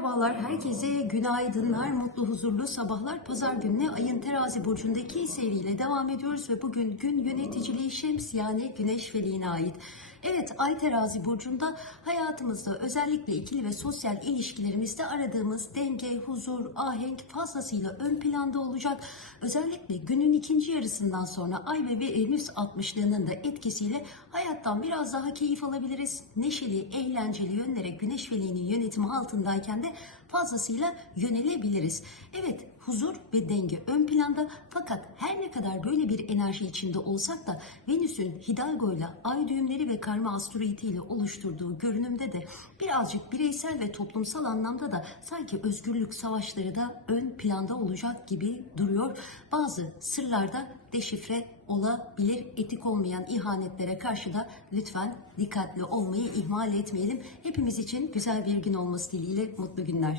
Merhabalar herkese günaydınlar, mutlu huzurlu sabahlar. Pazar gününe ayın terazi burcundaki seriyle devam ediyoruz ve bugün gün yöneticiliği Şems yani Güneş feliğine ait. Evet ay terazi burcunda hayatımızda özellikle ikili ve sosyal ilişkilerimizde aradığımız denge, huzur, ahenk fazlasıyla ön planda olacak. Özellikle günün ikinci yarısından sonra ay ve Venüs 60'lığının da etkisiyle hayattan biraz daha keyif alabiliriz. Neşeli, eğlenceli yönlere Güneş feliğinin yönetimi altındayken de fazlasıyla yönelebiliriz. Evet huzur ve denge ön planda fakat her ne kadar böyle bir enerji içinde olsak da Venüs'ün Hidalgo ile ay düğümleri ve karma asteroidi ile oluşturduğu görünümde de birazcık bireysel ve toplumsal anlamda da sanki özgürlük savaşları da ön planda olacak gibi duruyor. Bazı sırlarda deşifre olabilir. Etik olmayan ihanetlere karşı da lütfen dikkatli olmayı ihmal etmeyelim. Hepimiz için güzel bir gün olması dileğiyle mutlu günler.